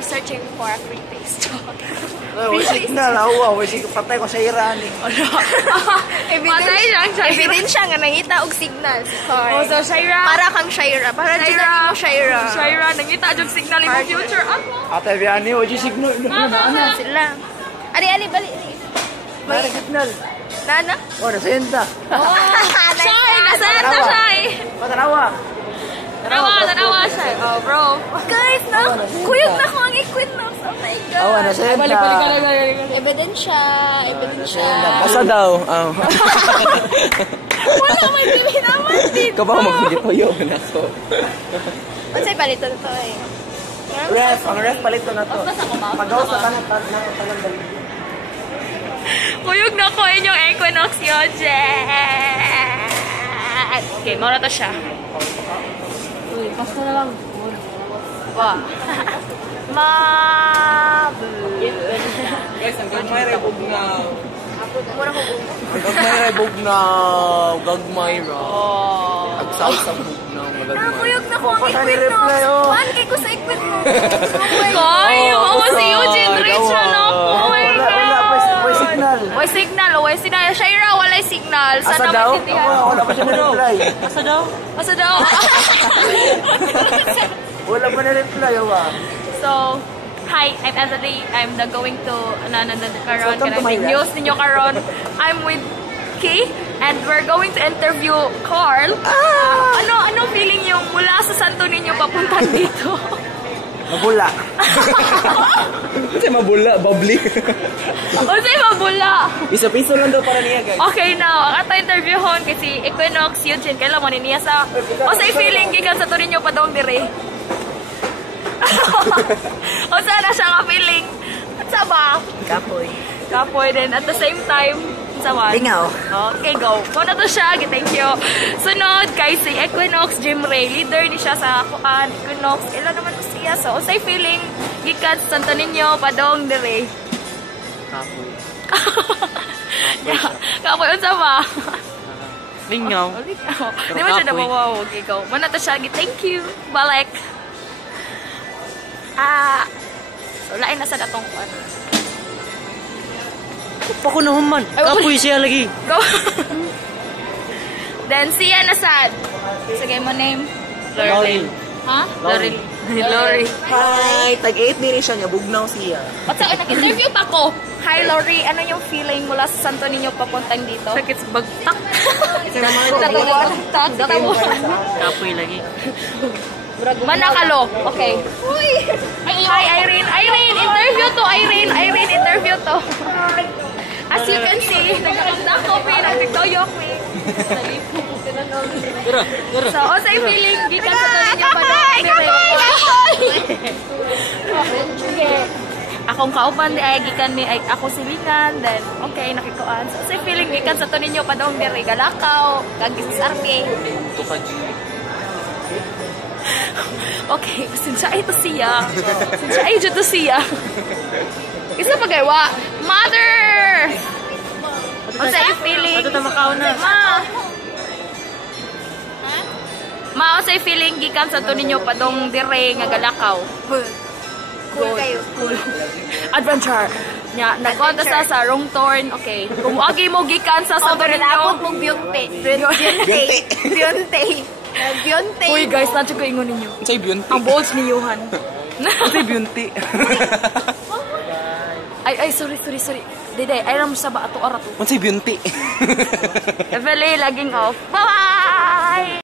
are searching for a free taste. May signal, wow. May signal. Patay ko sa Iran eh. Patay lang siya. Ebidensya nga nangita og signal. Oh, so Shaira. Para kang Shaira. Para dyan mo Shaira. Shaira, nangita yung signal yung future. Ate Vianney, wala signal. Ano sila? Ali, bali. May signal. Nana? Oh, nasenta. Shy, nasenta siya eh. Patanawa. Tanawa siya. Oh, bro. Guys, kuyog na ko ang Equinox. Oh my God. Oh, nasenta. Balik. Ebidensya. Asa daw? Wala man dili naman dito. Ikaw ba magpagituyo na ako? Unsay palito to eh? Ang ref palito na to. Pagaw sa tanang dali. Kuyog na ko inyong Equinox yun, Jen. Okay, maura to siya. Uy, pasto na lang. Wow. Guys, ang gagmay rebog na. Gagmay ra. Agsaw sa bug na. Nakuyog na ko ang Equinox. Kuhan kay ko sa Equinox. Koy, oo si Eugene Richard na po. May signal. Way signal. Shaira, walay signal. Asa Sana daw? maintindihan. Wala pa siya na-reply. Asa daw? Wala pa na-reply, So, hi, I'm Azali. I'm going to karon. Welcome to my life. News ninyo karon. I'm with Kay and we're going to interview Carl. Ano feeling yung mula sa Santo Niño papunta dito? Mabula. Kasi mabula, bubbly. Unsay mabula? Piso-piso lang daw para niya, guys. Okay, now, ang ato interview hon kasi Equinox Eugene, kailan mo niya sa unsay feeling gikan sa Torino pa daw dire? Unsa na siya nga feeling? Unsa ba? Kapoy din at the same time sa one. Lingaw. Okay, go. Kung na to siya, thank you. Sunod, kay si Equinox Jim Ray. Leader ni siya sa Equinox. Ilan naman to siya. So, usay feeling, gikat sa Santo Niño, padong dire. Kapoy. Kapoy, unsa ba? Lingaw. Di ba siya nabawaw? Okay, go. Muna to siya, thank you. Balik. So, lain na sa datong ano. Pakunahon man. Kapoy siya lagi. Go. Then, siya na sad. Sige mo name. Lori. Ha? Lori. Lori. Hi! Tag-8 din siya niya. Bugnaw siya. At sa nag-interview pa ko. Hi, Lori. Ano yung feeling mula sa Santo Niño papuntang dito? Sakit bagtak. Kapoy lagi. Manakalo. Okay. Hi, Irene. Interview to. Irene, interview to. As you can see, nagkakanda ko, nagtitoyok me. So, osay feeling, gikan sa tuloy niyo pa doon. Okay. Akong kaupan di ay gikan ni ay ako silingan, then okay, nakikuan. So, osay feeling, gikan sa tuloy niyo pa doon, dire galakaw, kagisarke. Okay, sinsa ito siya. Isa pagaywa. Mother! Ano sa'yo feeling? Ito na makaw na. Ma, ano sa'yo feeling gikan sa to ninyo padong dire nga galakaw? Cool kayo. Cool. Adventure. Nya, nagkonta sa wrong turn. Okay. Kung agi mo gikan sa to ninyo. Mong Bionte. Uy guys, nandiyo ko ingon ninyo. Say Bionte. Ang bolts ni Johan. Say Bionte. Ay, sorry. Dede, ay ram sa ba ato arato. Say Bionte. Evelyn, laging off. Bye!